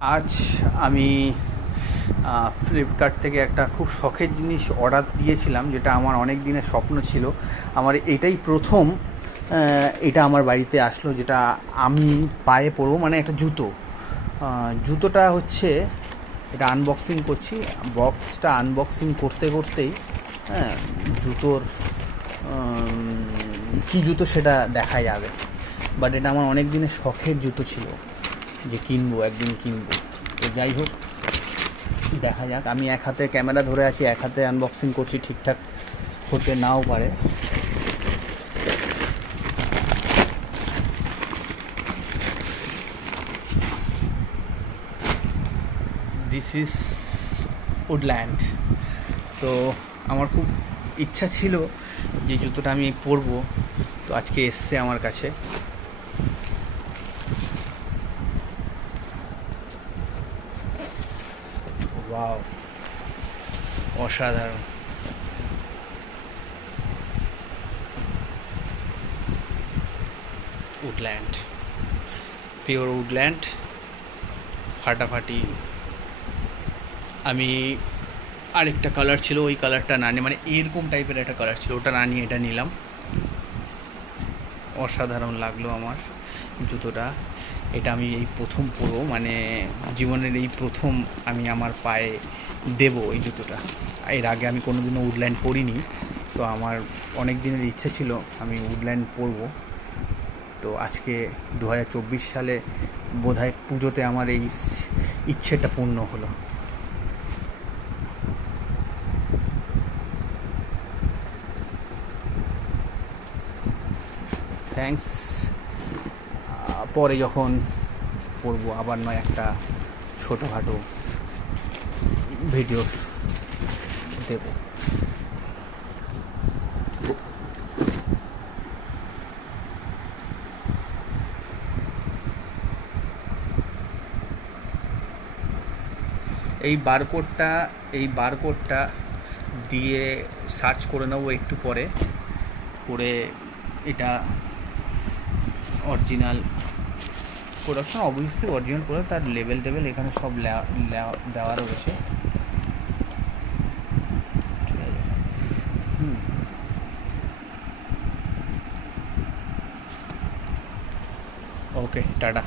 আজ আমি ফ্লিপকার্ট থেকে একটা খুব শখের জিনিস অর্ডার দিয়েছিলাম, যেটা আমার অনেক দিনের স্বপ্ন ছিল। আমার এটাই প্রথম এটা আমার বাড়িতে আসলো, যেটা আমি পায়ে পরবো, মানে একটা জুতো। জুতোটা হচ্ছে, এটা আনবক্সিং করছি। বক্সটা আনবক্সিং করতে করতেই হ্যাঁ, জুতোর কী জুতো সেটা দেখা যাবে। বাট এটা আমার অনেক দিনের শখের জুতো ছিল, যে কিনবো, একদিন কিনবো। তো যাই হোক, দেখা যাক। আমি এক হাতে ক্যামেরা ধরে আছি, এক হাতে আনবক্সিং করছি, ঠিকঠাক হতে নাও পারে। This is woodland. তো আমার খুব ইচ্ছা ছিল যে জুতোটা আমি পরবো, তো আজকে এসছে আমার কাছে। ওয়াও, অসাধারণ। উডল্যান্ড, পিওর উডল্যান্ড, ফাটাফাটি। আমি আরেকটা কালার ছিল, ওই কালারটা না নিয়ে, মানে এরকম টাইপের একটা কালার ছিল, ওটা না নিয়ে এটা নিলাম। অসাধারণ লাগলো আমার জুতোটা। এটা আমি এই প্রথম পরবো, মানে জীবনের এই প্রথম আমি আমার পায়ে দেবো এই জুতোটা। এর আগে আমি কোনো দিনও উডল্যান্ড পরিনি, তো আমার অনেক দিনের ইচ্ছে ছিল আমি উডল্যান্ড পরবো। তো আজকে 2024 সালে বোধহয় পুজোতে আমার এই ইচ্ছেটা পূর্ণ হলো। থ্যাঙ্কস। পরে যখন পড়বো আবার নয় একটা ছোটোখাটো ভিডিও দেব। এই বারকোডটা দিয়ে সার্চ করে নেবো একটু পরে, করে এটা original production, obviously original product, তার লেবেল টেবেল এখানে সব দেওয়া রয়েছে। ওকে, টাটা।